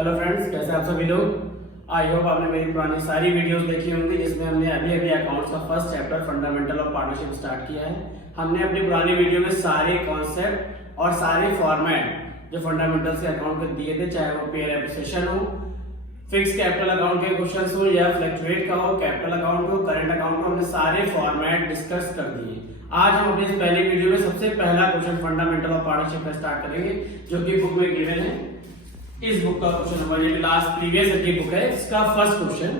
Hello friends, कैसे आप सभी लोग। आई होप आपने मेरी पुरानी सारी वीडियोस देखी होंगी जिसमें हमने अभी अकाउंट्स का first chapter fundamental of partnership start किया है। हमने अपनी पुरानी वीडियो में सारे कॉन्सेप्ट और सारे फॉर्मेट जो फंडामेंटल्स के अकाउंट के दिए थे, चाहे वो पेयर एप्रिसिएशन हो, फिक्स कैपिटल अकाउंट के क्वेश्चंस हो या फ्लक्चुएट का हो, कैपिटल अकाउंट हो, करंट अकाउंट हो, हमने सारे फॉर्मेट डिस्कस कर दिए। आज हम अपनी इस पहली वीडियो में सबसे पहला क्वेश्चन फंडामेंटल ऑफ पार्टनरशिप का स्टार्ट करेंगे, जो कि बुक में गिवन है। इस बुक का क्वेश्चन नंबर, ये लास्ट प्रीवियस की बुक है, इसका फर्स्ट क्वेश्चन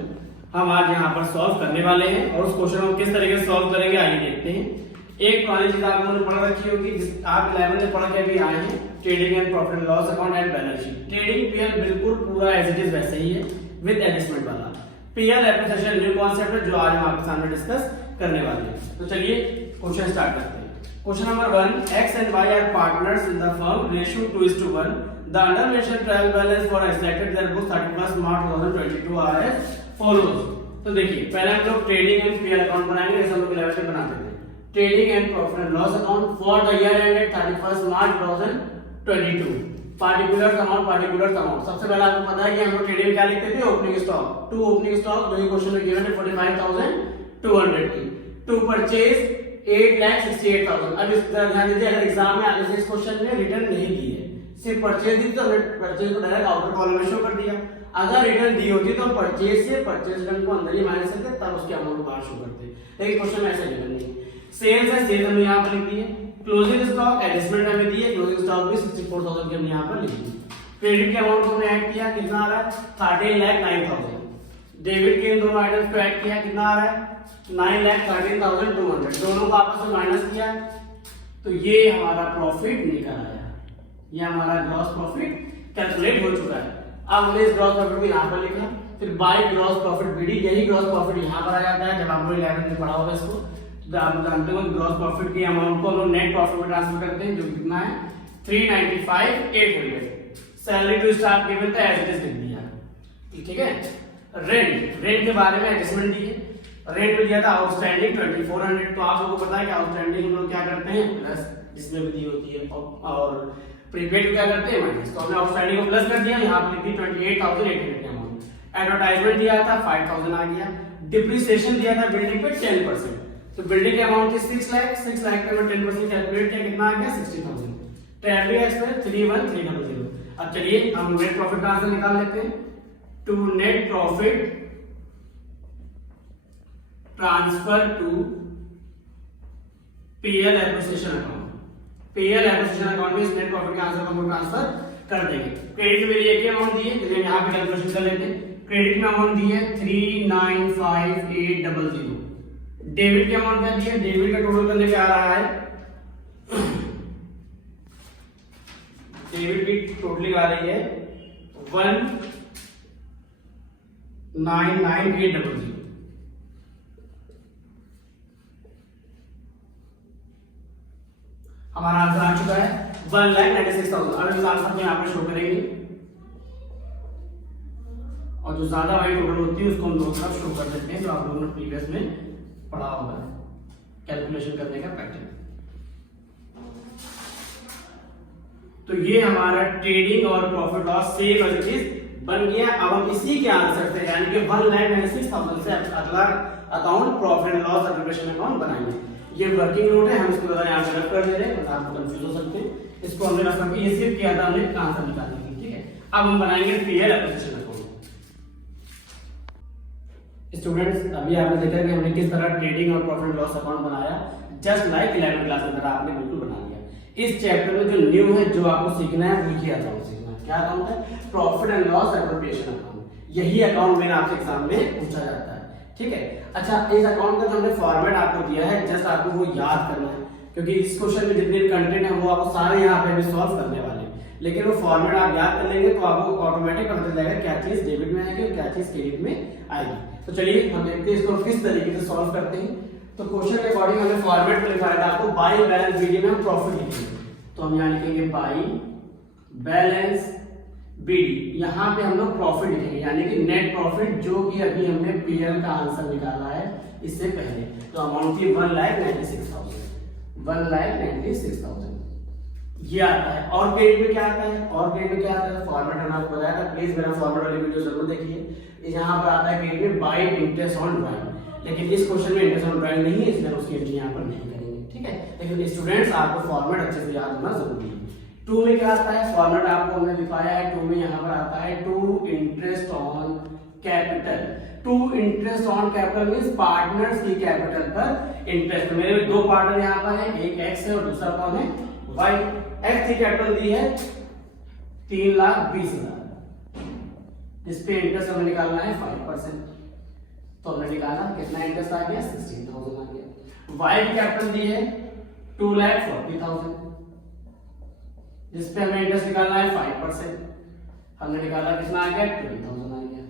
हम आज यहाँ पर सॉल्व करने वाले हैं। और उस क्वेश्चन को किस तरीके से सॉल्व करेंगे आइए देखते हैं। एक पुरानी चीज आप लोगों ने पढ़ रखी होगी, आप 11th में पढ़ के भी आए हैं, trading and profit and loss account and balance sheet. Trading PL बिल्कुल पूरा एज इट इज वैसे ही है विद एडजस्टमेंट वाला। पीएल एप्रिसिएशन न्यू कॉन्सेप्ट है जो आज हम आपके सामने डिस्कस करने वाले हैं। तो चलिए क्वेश्चन स्टार्ट करते हैं। Question number 1, X and Y are partners in the firm, ratio 2:1. The under-mentioned trial balance for selected their books 31st March 2022 are as follows. तो देखिए, पहले हम लोग ट्रेडिंग एंड पीएल अकाउंट बनाएंगे, जैसे हम लोग 11th में बनाते थे। Trading and profit and loss account for the year ended 31st March 2022। Particular amount सबसे पहले आपको पता है कि हम लोग ट्रेडिंग क्या लिखते थे, opening stock. To opening stock जो क्वेश्चन में गिवन है 45,200 की। To purchase 8,68,000। अब इस तरह ध्यान दीजिए, अगर एग्जाम में आगे से इस क्वेश्चन में रिटर्न नहीं दी है, सिर्फ परचेज दी तो परचेज को डायरेक्ट आउटर कॉलम में शो कर दिया। अगर रिटर्न दी होती तो परचेज से परचेज रिटर्न को अंदर ही माइनस करते, तब उसके अमाउंट को बाहर शो करते। लेकिन क्वेश्चन में ऐसा गिवन नहीं है। सेल्स है, सेल्स हमने यहाँ पर लिख दी है। क्लोजिंग स्टॉक एडजस्टमेंट हमें दी है, क्लोजिंग स्टॉक भी 64,000 की हमने यहाँ पर लिख दी। क्रेडिट के अमाउंट को हमने ऐड किया, कितना आ रहा है 13,09,000। डेबिट के इन दोनों आइटम्स को ऐड किया, कितना आ रहा है 9,13,200। दोनों को आपस में माइनस किया तो ये हमारा प्रॉफिट निकल आया। ये हमारा ग्रॉस प्रॉफिट कैलकुलेट हो चुका है। अब हमने इस ग्रॉस प्रॉफिट को यहाँ पर लिखा, फिर बाय ग्रॉस प्रॉफिट बीडी, यही ग्रॉस प्रॉफिट यहाँ पर आ जाता है। जब आप लोग 11th में पढ़ा होगा इसको, तो आप जानते हो ग्रॉस प्रॉफिट की अमाउंट को हम लोग नेट प्रॉफिट में ट्रांसफर करते हैं, जो कितना है 395,800। सैलरी टू स्टाफ गिवन था, एज इट इज लिख दिया, ठीक है। रेंट के बारे में एडजस्टमेंट दी है। रेंट पे दिया था आउटस्टैंडिंग 2400। तो आप लोगों को पता है कि आउटस्टैंडिंग हम लोग क्या करते हैं, प्लस जिसमें भी दी होती है, और प्रीपेड क्या करते हैं माइनस। तो हमने आउटस्टैंडिंग को प्लस कर दिया, यहाँ पर लिख दी 28,800 का अमाउंट। एडवर्टाइजमेंट दिया था 5,000 आ गया। डिप्रिसिएशन दिया था बिल्डिंग पे 10%। तो बिल्डिंग के अमाउंट थी 6 लाख, 6 लाख पे 10% कैलकुलेट किया, कितना आ गया 60,000। Travelling expense 31,300। अब चलिए हम नेट प्रॉफिट ट्रांसफर निकाल लेते हैं। To net profit transfer to PL appreciation account. PL appreciation account में इस नेट प्रॉफिट के आंसर को हम ट्रांसफर कर देंगे। क्रेडिट में एक ही अमाउंट दी है, जिसे यहां पे कैलकुलेशन कर लेते हैं। क्रेडिट में अमाउंट दी है 395,800। डेबिट के अमाउंट क्या दी है, डेबिट का टोटल करने पे आ रहा है, डेबिट की टोटलिंग आ रही है 199,800। हमारा आंसर आ चुका है 1,96,000। अब इस आंसर को यहाँ पे शो करेंगे, और जो ज्यादा वाली टोटल होती है उसको हम दोनों तरफ शो कर देते हैं, जो आप लोगों ने प्रीवियस में पढ़ा होगा कैलकुलेशन करने का पैटर्न। तो ये हमारा ट्रेडिंग और profit loss same as it is बन गया। अब हम इसी के आंसर से, यानी कि 1,96,000 से अगला account profit and loss application account बनाएंगे। ये वर्किंग नोट है, हम इसको यहाँ पे रख कर दे रहे हैं, आपको कंफ्यूज हो सकते हैं। इसको हमने रखा कि ये सिर्फ किया था हमने आंसर निकालने के लिए, ठीक है। अब हम बनाएंगे पीएल एप्लिकेशन अकाउंट। स्टूडेंट्स, अभी आपने देखा कि हमने किस तरह ट्रेडिंग और प्रॉफिट लॉस अकाउंट बनाया, जस्ट लाइक 11th क्लास में तरह आपने बिल्कुल बना लिया। इस चैप्टर में जो न्यू है, जो आपको सीखना है, वो ये अकाउंट सीखना है। क्या अकाउंट है, profit and loss appropriation account. यही अकाउंट में आपसे एग्जाम में पूछा जाता है, ठीक है। अच्छा, इस अकाउंट का जो हमने फॉर्मेट आपको दिया है, जस्ट आपको वो याद करना है, क्योंकि इस क्वेश्चन में जितने कंटेंट है वो आपको सारे यहाँ पे भी सॉल्व करने वाले हैं। लेकिन वो फॉर्मेट आप याद कर लेंगे तो आपको ऑटोमेटिक पता चल जाएगा क्या चीज डेबिट में आएगी और क्या चीज क्रेडिट में आएगी। तो चलिए हम देखते हैं इसको किस तरीके से सॉल्व करते हैं। तो क्वेश्चन के अकॉर्डिंग हमने फॉर्मेट में लिखा है आपको बाई बैलेंस बीडी में हम प्रॉफिट लिखेंगे। तो हम यहाँ लिखेंगे बाई बैलेंस बीडी, यहाँ पे हम लोग प्रॉफिट लिखेंगे, यानी कि नेट प्रॉफिट, जो कि अभी हमने पीएल का आंसर निकाला है इससे पहले। तो अमाउंट थी 1,96,000। 1,96,000। ये आता है। और पेज में क्या आता है, और पेज में क्या आता है, फॉर्मेट मैंने आपको बताया था, प्लीज मेरा फॉर्मेट वाली वीडियो जरूर देखिए। यहाँ पर आता है पेज में बाय इंटरेस्ट ऑन ड्राइंग, लेकिन इस क्वेश्चन में इंटरेस्ट ऑन ड्राइंग नहीं है, इसलिए उसकी एंट्री यहाँ पर नहीं करेंगे, ठीक है। लेकिन स्टूडेंट्स आपको फॉर्मेट अच्छे से याद होना जरूरी है। 2 में क्या आता है, फॉर्मेट आपको हमने दिखाया है। 2 में यहाँ पर आता है to interest on capital. To interest on capital means partners की कैपिटल पर इंटरेस्ट। मेरे दो पार्टनर यहाँ पर है, एक एक्स है और दूसरा कौन है, वाई। एक्स की कैपिटल दी है 3,20,000, इस पे इंटरेस्ट हमें निकालना है 5%, तो हमने निकाला कितना इंटरेस्ट आ गया, 16,000 आ गया। वाई की कैपिटल दी है 2,40,000, जिस पे हमें इंटरेस्ट निकालना है 5%, हमने निकाला कितना आ गया, 20,000 आ गया,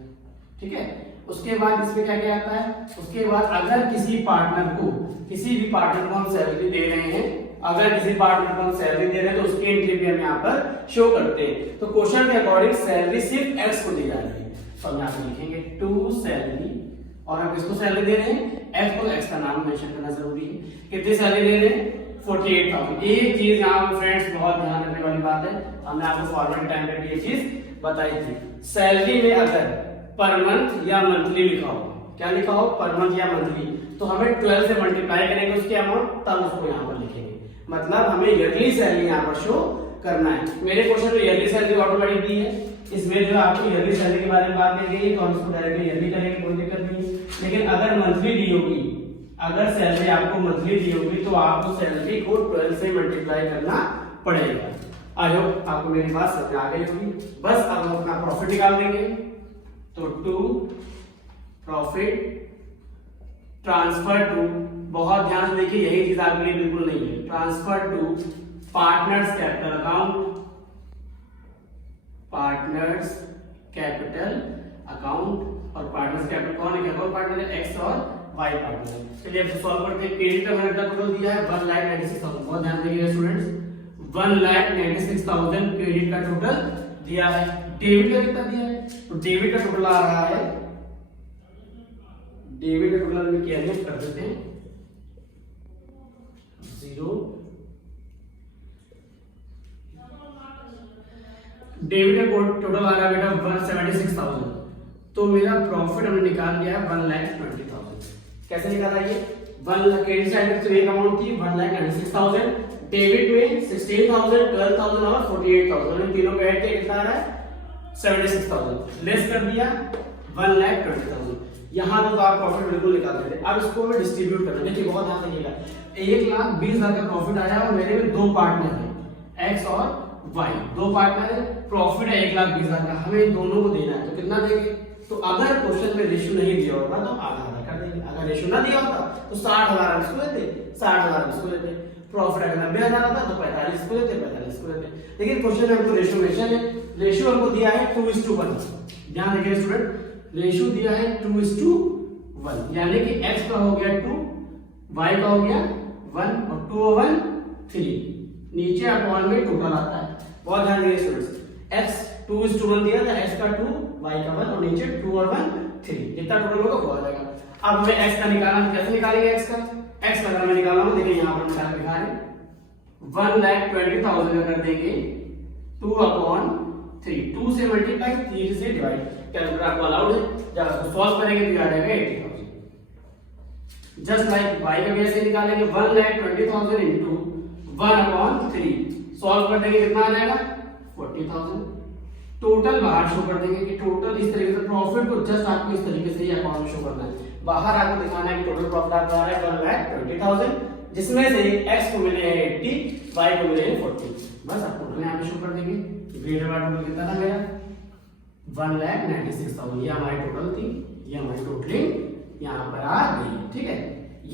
ठीक है। उसके बाद इसमें क्या क्या आता है, उसके बाद अगर किसी पार्टनर को, किसी भी पार्टनर को हम सैलरी दे रहे हैं, अगर किसी पार्टनर को हम सैलरी दे रहे हैं तो उसकी एंट्री भी हम यहाँ पर शो करते हैं। तो क्वेश्चन के अकॉर्डिंग सैलरी सिर्फ एक्स को दी जा रही है, तो हम यहाँ पे लिखेंगे टू सैलरी, और हम किसको सैलरी दे रहे हैं, एक्स को, एक्स का नाम मेंशन करना जरूरी है। कितनी सैलरी दे रहे हैं, 48,000। एक चीज यहाँ पर फ्रेंड्स बहुत ध्यान रखने वाली बात है, हमने आपको फॉर्मेट टाइम पे भी ये चीज बताई थी। सैलरी में अगर पर मंथ या मंथली लिखा हो, क्या लिखा हो, पर मंथ या मंथली, तो हमें 12 से मल्टीप्लाई करेंगे उसके अमाउंट, तब उसको यहाँ पर लिखेंगे। मतलब हमें ईयरली सैलरी यहाँ पर शो करना है। मेरे क्वेश्चन में ईयरली सैलरी ऑटोमेटिक दी है, इसमें जो आपको ईयरली सैलरी के बारे में बात की गई है तो हम इसको डायरेक्टली ईयरली करेंगे, कोई दिक्कत नहीं। लेकिन अगर मंथली दी होगी, अगर सैलरी आपको मंथली दी होगी तो आपको सैलरी को 12 से मल्टीप्लाई करना पड़ेगा। आई होप आपको मेरी बात समझ आ गई होगी। बस अब हम अपना प्रॉफिट निकाल देंगे, तो टू प्रॉफिट ट्रांसफर टू, बहुत ध्यान से देखिए, यही चीज आपके लिए बिल्कुल नहीं है, transfer to partners capital account, partners capital account. और पार्टनर्स कैपिटल कौन है, क्या पार्टनर है, एक्स और वाई पार्टनर है। चलिए अब सॉल्व करते हैं। क्रेडिट का मैंने टोटल दिया है 1,96,000, बहुत ध्यान देंगे स्टूडेंट्स, 1,96,000 क्रेडिट का टोटल दिया है। डेबिट का कितना दिया है, तो डेबिट का टोटल आ रहा है, डेबिट का टोटल में कैलकुलेट कर देते हैं, 0। डेबिट का टोटल आ रहा है बेटा 176,000, तो मेरा प्रॉफिट हमने निकाल लिया है 1,20,000। कैसे निकाला ये, 1 क्रेडिट साइड में एक अमाउंट थी 1,96,000, डेबिट में 16,000, 12,000 और 48,000, इन तीनों को ऐड किया कितना आ रहा है, 76,000, लेस कर दिया 1,20,000। यहाँ तो आप प्रॉफिट बिल्कुल निकाल देते। अब इसको मैं डिस्ट्रीब्यूट करना, देखिए बहुत ध्यान रखिएगा, 1,20,000 का प्रॉफिट आया और मेरे में दो पार्टनर हैं, एक्स और वाई, दो पार्टनर है, प्रॉफिट है 1,20,000 का, हमें इन दोनों को देना है, तो कितना देंगे, तो अगर क्वेश्चन में रेशियो नहीं दिया होगा तो आधा आधा कर देंगे, अगर रेशियो ना दिया होता तो 60,000 हम इसको लेते, 60,000 हम इसको लेते, प्रॉफिट अगर 90,000 आता तो 45 को लेते, 45 को लेते। लेकिन क्वेश्चन में हमको रेशियो मेंशन है, रेशियो हमको दिया है 2:1, ध्यान रखिए स्टूडेंट, रेशियो दिया है 2:1, यानी कि x का हो गया 2, y का हो गया 1 और 2 और 1 3, नीचे अपॉन में टोटल आता है, बहुत ध्यान दीजिए स्टूडेंट्स, x 2:1 दिया था, x का 2, y का 1 और नीचे 2 और 1 3, जितना टोटल होगा वो आ जाएगा। अब हमें x का निकालना है, कैसे निकालेंगे x का, x का अगर मैं निकालना हूं, देखिए यहां पर निकाल दिखा रहे 1,20,000 कर देंगे 2/3, 2 से मल्टीप्लाई, 3 से डिवाइड, कैलकुलेटर आपको अलाउड है, जब इसको सॉल्व करेंगे तो आ जाएगा 80,000। जस्ट लाइक y का भी ऐसे निकालेंगे 1,20,000 इनटू 1/3, सॉल्व कर देंगे कितना आ जाएगा 40,000। टोटल बाहर शो कर देंगे कि टोटल इस तरीके से प्रॉफिट को जस्ट आपको इस तरीके से ही अकाउंट में शो करना है, बाहर आपको दिखाना है कि टोटल प्रॉफिट आपका आ रहा है 1,20,000, जिसमें से x को मिले हैं 80, y को मिले हैं 40, बस आप टोटल यहां पे शो कर देंगे। ग्रेड वाला टोटल कितना था मेरा 1,96,000, ये हमारी टोटल थी, ये हमारी टोटलिंग यहां पर आ गई, ठीक है।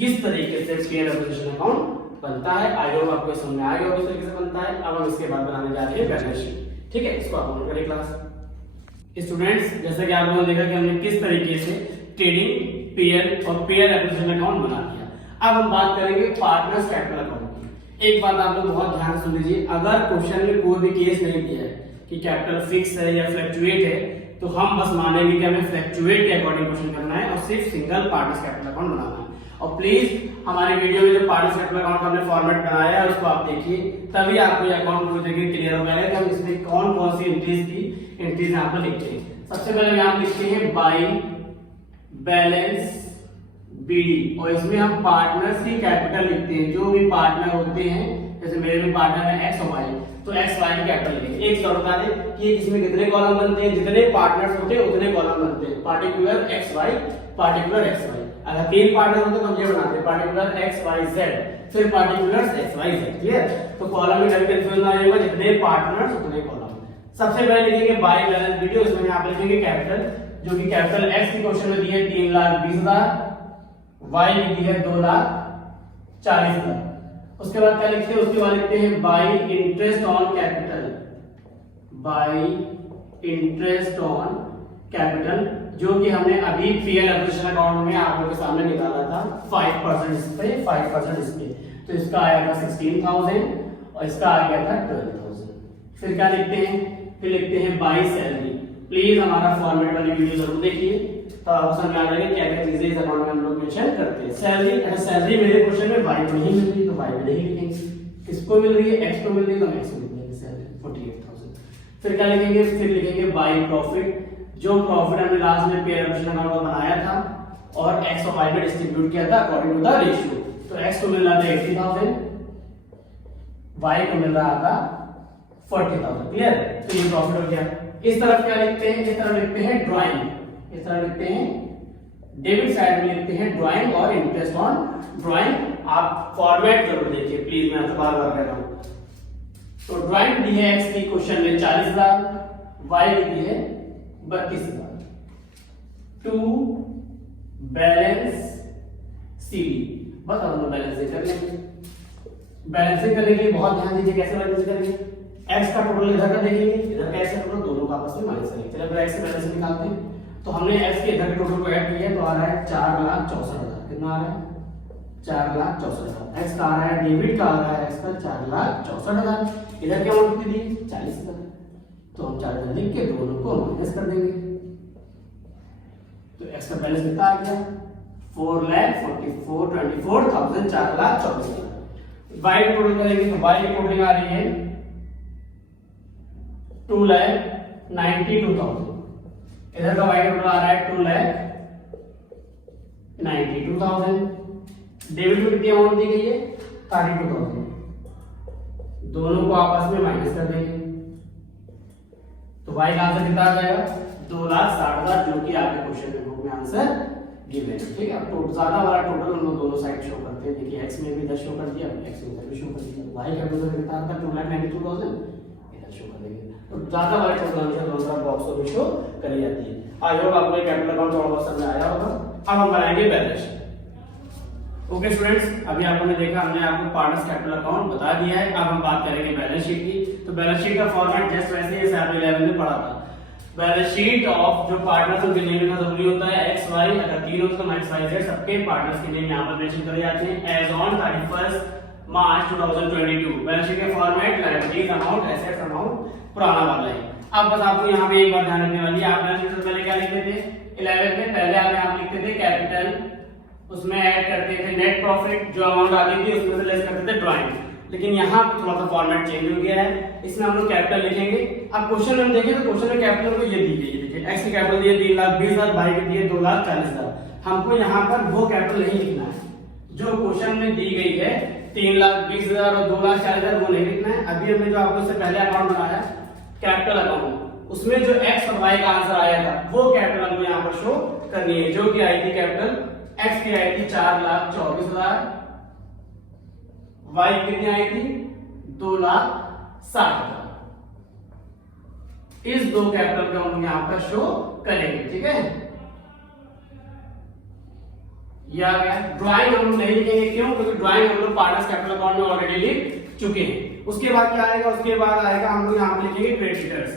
इस तरीके से शेयर एप्लीकेशन अकाउंट बनता है, आई होप आपको समझ में आ गया इस तरीके से बनता है। अब हम इसके बाद बनाने जा रहे हैं बैलेंस शीट, ठीक है, इसको आप नोट करें क्लास। स्टूडेंट्स जैसा कि आप लोगों ने देखा कि हमने किस तरीके से ट्रेडिंग पेयर और पेयर एप्लीकेशन अकाउंट बना दिया। अब हम बात करेंगे पार्टनर्स कैपिटल अकाउंट की। एक बात आप लोग बहुत ध्यान सुन लीजिए, अगर क्वेश्चन में कोई भी केस नहीं दिया है कि कैपिटल फिक्स है या फ्लक्चुएट है, तो हम बस मानेंगे कि हमें फ्लक्चुएट के अकॉर्डिंग क्वेश्चन करना है और सिर्फ सिंगल पार्टनर्स कैपिटल अकाउंट बनाना है। और प्लीज हमारी वीडियो में जो पार्टनर्स कैपिटल अकाउंट का हमने फॉर्मेट बनाया है उसको आप देखिए, तभी आपको ये अकाउंट पूरी तरीके क्लियर हो जाएगा कि हम इसमें कौन कौन सी एंट्रीज यहाँ पर लिखते हैं। सबसे पहले यहाँ लिखते हैं बाई बैलेंस बीडी, और इसमें हम पार्टनर्स की कैपिटल लिखते हैं। जो भी पार्टनर होते हैं, जैसे मेरे में पार्टनर है एक्स और वाई, तो एक्स वाई की कैपिटल लिखेंगे। एक जरूर बता दें कि इसमें कितने कॉलम बनते हैं, जितने पार्टनर्स होते हैं उतने कॉलम बनते हैं। Particular X Y, particular X Y. अगर 3 पार्टनर होते तो हम ये बनाते हैं पार्टिकुलर एक्स वाई जेड, फिर particular X Y Z. Clear? तो कॉलम में कभी कंफ्यूजन ना होगा, जितने पार्टनर्स उतने कॉलम। सबसे पहले लिखेंगे बाई बैलेंस वीडियो, इसमें यहाँ पे लिखेंगे कैपिटल, जो कि कैपिटल एक्स की क्वेश्चन में दी है 3,20,000, वाई की दी है 2,40,000। उसके बाद क्या लिखते हैं, उसके बाद लिखते हैं by interest on capital, by interest on capital, जो कि हमने अभी पीएल एप्लीकेशन अकाउंट में आप लोगों के सामने निकाला था 5% इस पे 5% इस पे, तो इसका आया था 16,000 और इसका आ गया था 12,000। फिर क्या लिखते हैं, फिर लिखते हैं बाई सैलरी। प्लीज हमारा फॉर्मेट वाली वीडियो जरूर देखिए, तो आपको समझ आ जाएगा क्या क्या चीजें इस अकाउंट में हम लोग मेंशन करते हैं। सैलरी, अगर सैलरी मेरे क्वेश्चन में वाई को नहीं मिल रही तो वाई को नहीं लिखेंगे, किसको मिल रही है, एक्स को मिल रही है तो एक्स को लिखेंगे सैलरी 48,000। फिर क्या लिखेंगे, फिर लिखेंगे बाई प्रॉफिट, जो प्रॉफिट हमने लास्ट में पेयर ऑप्शन अकाउंट बनाया था और एक्स और वाई में डिस्ट्रीब्यूट किया था अकॉर्डिंग टू द रेशियो। तो एक्स को मिल रहा था 80,000, वाई को मिल रहा था 40,000। क्लियर? तो ये प्रॉफिट हो गया। इस तरफ क्या लिखते हैं, इस तरफ लिखते हैं ड्राइंग, इस तरफ लिखते हैं डेबिट साइड में लिखते हैं ड्राइंग और इंटरेस्ट ऑन ड्राइंग। आप फॉर्मेट जरूर देखिए प्लीज, मैं आपसे बार-बार कह रहा हूं। तो ड्राइंग दी है एक्स की क्वेश्चन में 40,000, वाई की दी है 32,000। टू बैलेंस सीडी, बस हम लोग बैलेंसिंग कर लेंगे। बैलेंसिंग करने के लिए बहुत ध्यान दीजिए कैसे बैलेंस करेंगे। एक्स का टोटल इधर का देखेंगे, इधर का एक्स का टोटल, दोनों का आपस में माइनस करेंगे। चलिए एक्स से बैलेंस निकालते हैं। तो हमने एक्स के इधर के टोटल को ऐड किया तो आ रहा है 4,64,000। कितना आ रहा है? 4,64,000। एक्स का आ रहा है, डेबिट का आ रहा है एक्स का 4,64,000। इधर क्या अमाउंट कितनी दी? 40,000। तो हम 4,000 लिख के दोनों को माइनस कर देंगे, तो एक्स का बैलेंस कितना आ गया? 4,24,24,000, 4,24,000। वाई टोटल करेंगे तो वाई की टोटल आ रही है 2,92,000। इधर का वाई का टोटल आ रहा है 2,92,000। डेबिट में कितनी अमाउंट दी गई है? 32,000। दोनों को आपस में माइनस कर देंगे, तो वाई का आंसर कितना आ जाएगा? 2,60,000, जो कि आपके क्वेश्चन में बुक में आंसर गिवन है। ठीक है? तो ज्यादा वाला टोटल हम लोग दोनों साइड शो करते हैं। देखिए एक्स में भी 10 शो कर दिया, एक्स में भी शो कर दिया। वाई का टोटल कितना आता है? 2,92,000, इधर शो कर देंगे। तो ज्यादा वाला टोटल आंसर दोनों बॉक्स में शो करी जाती है। आई होप आपको कैपिटल अकाउंट थोड़ा बहुत समझ आया होगा। अब हम बनाएंगे बैलेंस शीट। ओके स्टूडेंट्स, अभी आपने देखा, हमने आपको पार्टनर्स कैपिटल अकाउंट बता दिया है। अब हम बात करेंगे बैलेंस शीट की। तो बैलेंस शीट का फॉर्मेट जस्ट वैसे ही आपने 11 में पढ़ा था। बैलेंस शीट ऑफ जो पार्टनर्स उनके नेम लिखना जरूरी होता है। एक्स वाई, अगर 3 हो तो एक्स वाई जेड, सबके पार्टनर्स के नेम यहां पर मेंशन करे जाते हैं as on 31 March 2022। Balance sheet का format liabilities amount, assets amount पुराना वाला है। अब बस आपको यहाँ पे एक बात ध्यान रखने वाली है। आप बैलेंस शीट से पहले क्या लिखते थे? 11 में पहले आप यहाँ लिखते थे कैपिटल, उसमें ऐड करते थे नेट प्रॉफिट, जो अमाउंट आती थी उसमें से लेस करते थे ड्राइंग। लेकिन यहाँ पे थोड़ा सा फॉर्मेट चेंज हो गया है, इसमें हम लोग कैपिटल लिखेंगे। अब क्वेश्चन में हम देखें तो क्वेश्चन में कैपिटल को ये दी गई है। देखिए एक्स की कैपिटल दी है 3,20,000, वाई की दी है 2,40,000। हमको यहाँ पर वो कैपिटल नहीं लिखना है जो क्वेश्चन में दी गई है 3,20,000 और 2,40,000, वो नहीं लिखना है। अभी हमने जो आपको इससे पहले अकाउंट बनाया कैपिटल अकाउंट, उसमें जो एक्स और वाई का आंसर आया था वो कैपिटल हमको यहाँ पर शो करनी है, जो कि आई थी कैपिटल एक्स की आई थी 4,24,000, वाई कितनी आई थी 2,60,000। इस दो कैपिटल को हम यहां पर शो करेंगे। ठीक है? ये आ गया। ड्राइंग हम लोग नहीं लिखेंगे, क्यों? क्योंकि ड्राइंग हम लोग पार्टनर्स कैपिटल अकाउंट में ऑलरेडी लिख चुके हैं। उसके बाद क्या आएगा? उसके बाद आएगा हम लोग यहां पर लिखेंगे क्रेडिटर्स,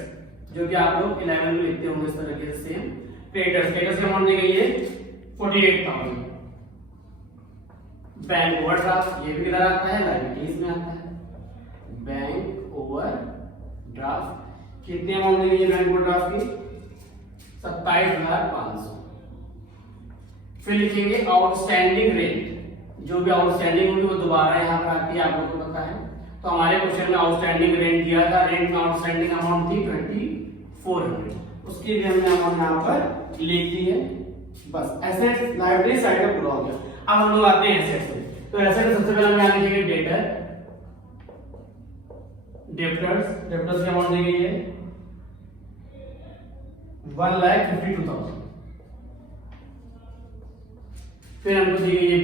जो कि आप लोग 11 में लिखते होंगे इस तरीके से सेम। क्रेडिटर्स की अमाउंट दी गई है 48,000। बैंक ओवरड्राफ्ट, ये भी किधर आता है? लायबिलिटीज में आता है। बैंक ओवरड्राफ्ट कितनी अमाउंट दी गई है बैंक ओवरड्राफ्ट की? 27,500। फिर लिखेंगे आउटस्टैंडिंग रेंट, जो भी आउटस्टैंडिंग होगी वो दोबारा यहाँ पर आती है, आप लोगों को पता है। तो हमारे क्वेश्चन में आउटस्टैंडिंग रेंट दिया था, रेंट में आउटस्टैंडिंग अमाउंट थी 2400, उसकी भी हमने अमाउंट यहाँ पर लिख दी है। बस एसेट्स लायबिलिटी साइड का पूरा हो गया। अब हम लोग आते हैं एसेट्स में। तो एसेट सबसे पहले हम यहाँ लिखेंगे डेटर, डेप्टर्स की अमाउंट दी गई है 1,52,000। फिर हमको दी गई है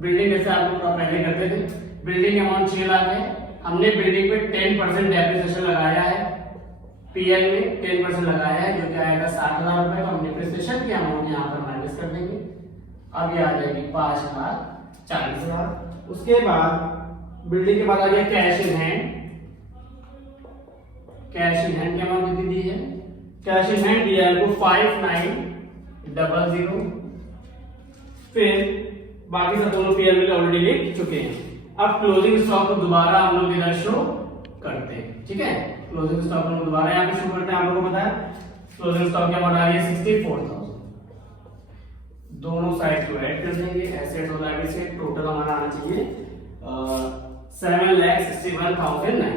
बिल्डिंग जैसे आप लोग पहले करते थे, बिल्डिंग अमाउंट 6 लाख है। हमने बिल्डिंग पे 10% डेप्रिसिएशन लगाया है, पीएल में 10% लगाया है, जो कि आएगा 60,000 रुपए। तो हम डेप्रिसिएशन की अमाउंट यहाँ पर माइनस कर देंगे, अब ये आ जाएगी 5,40,000। उसके बाद बिल्डिंग के बाद आ गया cash in hand. Cash in hand की अमाउंट कितनी दी है? कैश इन हैंड दिया है हमको 5900। फिर बाकी सब दोनों पीएल में ऑलरेडी लिख चुके हैं। अब क्लोजिंग स्टॉक को दोबारा हम लोग इधर शो करते हैं, ठीक है। क्लोजिंग स्टॉक को दोबारा यहाँ पे शो करते हैं। आप लोगों को पता है क्लोजिंग स्टॉक की अमाउंट आ रही है 64,000। दोनों साइड को ऐड कर देंगे, एसेट और लायबिलिटी। टोटल हमारा आना चाहिए 7,61,900।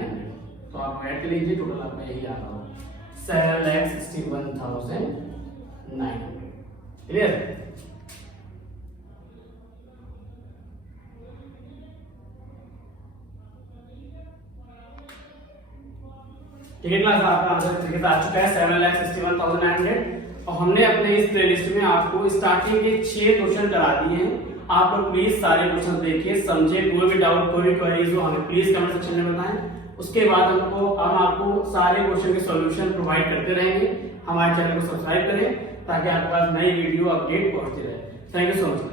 तो आप ऐड कर लीजिए, टोटल आपका यही आ रहा होगा 7,61,900। क्लियर? ठीक है क्लास, आपका आंसर तरीके से आ चुका है 7,61,900। और हमने अपने इस प्लेलिस्ट में आपको स्टार्टिंग के 6 क्वेश्चन करा दिए हैं। आप लोग प्लीज सारे क्वेश्चन देखिए, समझे। कोई भी डाउट, कोई भी क्वेरीज हो हमें प्लीज कमेंट सेक्शन में बताएं। उसके बाद हम आपको सारे क्वेश्चन के सॉल्यूशन प्रोवाइड करते रहेंगे। हमारे चैनल को सब्सक्राइब करें ताकि आपके पास नई वीडियो अपडेट पहुंचती रहे। Thank you so much.